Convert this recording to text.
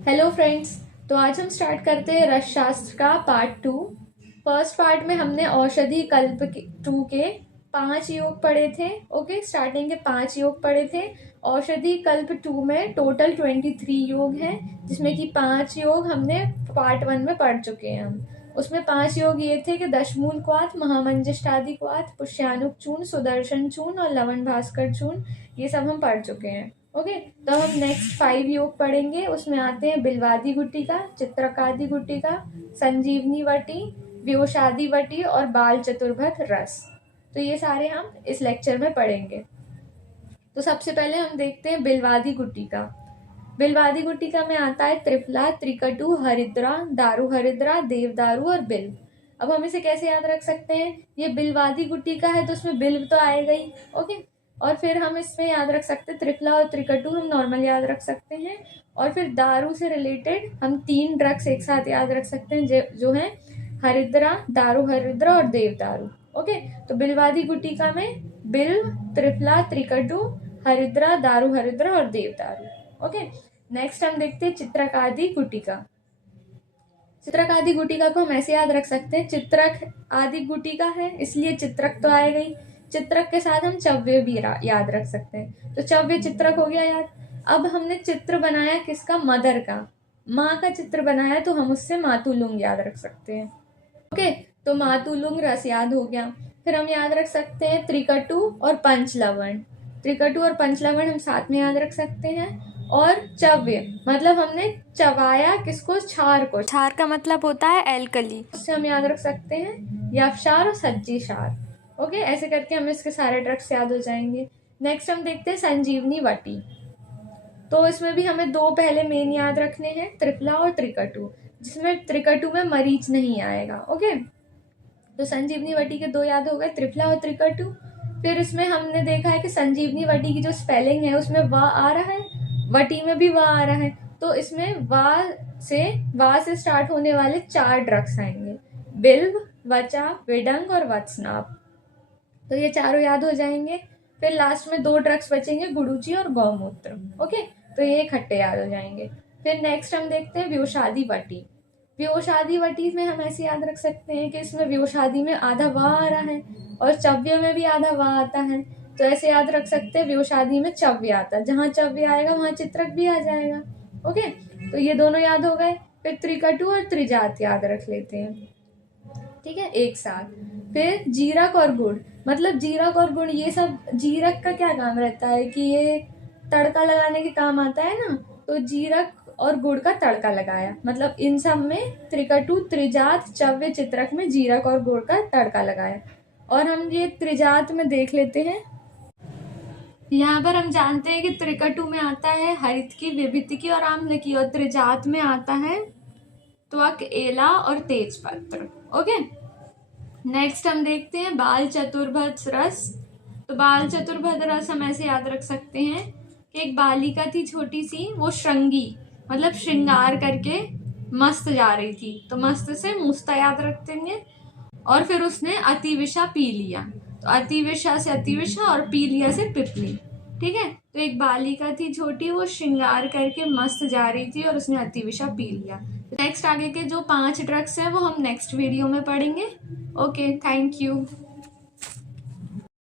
Hello friends. तो आज हम स्टार्ट करते हैं रसशास्त्र का पार्ट 2। फर्स्ट पार्ट में हमने औषधि कल्प टू के 5 योग पढ़े थे। ओके, स्टार्टिंग के 5 योग पढ़े थे। औषधि कल्प 2 में टोटल 23 योग हैं, जिसमें कि 5 योग हमने पार्ट 1 में पढ़ चुके हैं। हम उसमें 5 योग ये थे कि दशमूल क्वाथ, महामंजिष्ठादि क्वाथ, पुष्यानुक चूर्ण, सुदर्शन चूर्ण और लवण भास्कर चूर्ण, ये सब हम पढ़ चुके हैं। ओके, तो हम नेक्स्ट 5 योग पढ़ेंगे। उसमें आते हैं बिल्वादी गुटिका, चित्रकादि गुटिका, संजीवनी वटी, व्योषादि वटी और बाल चतुर्भत रस। तो ये सारे हम इस लेक्चर में पढ़ेंगे। तो सबसे पहले हम देखते हैं बिल्वादी गुटिका। बिल्वादी गुटिका में आता है त्रिफला, त्रिकटु, हरिद्रा, दारू हरिद्रा, देवदारू और बिल्व। अब हम इसे कैसे याद रख सकते हैं? ये बिल्वादी गुटिका है तो उसमें बिल्व तो आएगा ही। ओके, और फिर हम इसमें याद रख सकते हैं त्रिफला और त्रिकटु हम नॉर्मल याद रख सकते हैं। और फिर दारू से रिलेटेड हम 3 ड्रग्स एक साथ याद रख सकते हैं जो है हरिद्रा, दारू हरिद्रा और देवदारू। ओके, तो बिल्वादी गुटिका में बिल्व, त्रिफला, त्रिकटु, हरिद्रा, दारू हरिद्रा और देवदारू। ओके, नेक्स्ट हम देखते हैं चित्रकादि गुटिका। चित्रकादि गुटिका को हम ऐसे याद रख सकते हैं, चित्रक आदि गुटिका है इसलिए चित्रक तो आएगा ही। चित्रक के साथ हम चव्य भी याद रख सकते हैं, तो चव्य चित्रक हो गया याद। अब हमने चित्र बनाया किसका? मदर का, माँ का चित्र बनाया, तो हम उससे मातुलुंग याद रख सकते हैं। ओके, तो मातुलुंग रस याद हो गया। फिर हम याद रख सकते हैं त्रिकटु और पंचलवण। त्रिकटु और पंचलवण हम साथ में याद रख सकते हैं। और चव्य मतलब हमने चबाया किसको? क्षार को। क्षार का मतलब होता है एल्कली, उससे हम याद रख सकते हैं यवक्षार और सज्जीक्षार। ओके, ऐसे करके हमें इसके सारे ड्रग्स याद हो जाएंगे। नेक्स्ट हम देखते हैं संजीवनी वटी। तो इसमें भी हमें 2 पहले मेन याद रखने हैं, त्रिफला और त्रिकटु, जिसमें त्रिकटु में मरीच नहीं आएगा। ओके, तो संजीवनी वटी के 2 याद हो गए, त्रिफला और त्रिकटु। फिर इसमें हमने देखा है कि संजीवनी वटी की जो स्पेलिंग है उसमें वा आ रहा है, वटी में भी वा आ रहा है, तो इसमें वा से स्टार्ट होने वाले 4 ड्रग्स आएंगे, बिल्व, वचा, विडंग और वत्सनाभ। तो ये चारों याद हो जाएंगे। फिर लास्ट में 2 ड्रग्स बचेंगे, गुडुची और गौमूत्र। ओके, तो ये इकट्ठे याद हो जाएंगे। फिर नेक्स्ट हम देखते हैं व्योषादि वटी। व्योषादि वटी में हम ऐसे याद रख सकते हैं कि इसमें व्योषादि में आधा वा आ रहा है और चव्य में भी आधा वा आता है, तो ऐसे याद रख सकते हैं व्योषादि में चव्य आता है, जहां चव्य आएगा वहां चित्रक भी आ जाएगा। ओके, तो ये दोनों याद हो गए। फिर त्रिकटु और त्रिजात याद रख लेते हैं, ठीक है, एक साथ। फिर जीरक और गुड़, मतलब जीरक और गुड़, ये सब जीरक का क्या काम रहता है कि ये तड़का लगाने के काम आता है ना, तो जीरक और गुड़ का तड़का लगाया, मतलब इन सब में त्रिकटु, त्रिजात, चव्य, चित्रक में जीरक और गुड़ का तड़का लगाया। और हम ये त्रिजात में देख लेते हैं। यहाँ पर हम जानते हैं कि त्रिकटु में आता है हरित की, विभूति की और आम्ल की, और त्रिजात में आता है त्वक, एला और तेजपत्र। ओके, नेक्स्ट हम देखते हैं बाल चतुर्भुज रस। तो बाल चतुर्भुज रस हम ऐसे याद रख सकते हैं कि एक बालिका थी छोटी सी, वो श्रृंगी मतलब श्रृंगार करके मस्त जा रही थी, तो मस्त से मुस्ता याद रख देंगे। और फिर उसने अतिविषा पी लिया, तो अतिविषा से अतिविषा और पी लिया से पिपली। ठीक है, तो एक बालिका थी छोटी, वो श्रृंगार करके मस्त जा रही थी और उसने अतिविषा पी लिया। नेक्स्ट आगे के जो 5 ड्रग्स हैं वो हम नेक्स्ट वीडियो में पढ़ेंगे। Okay, thank you.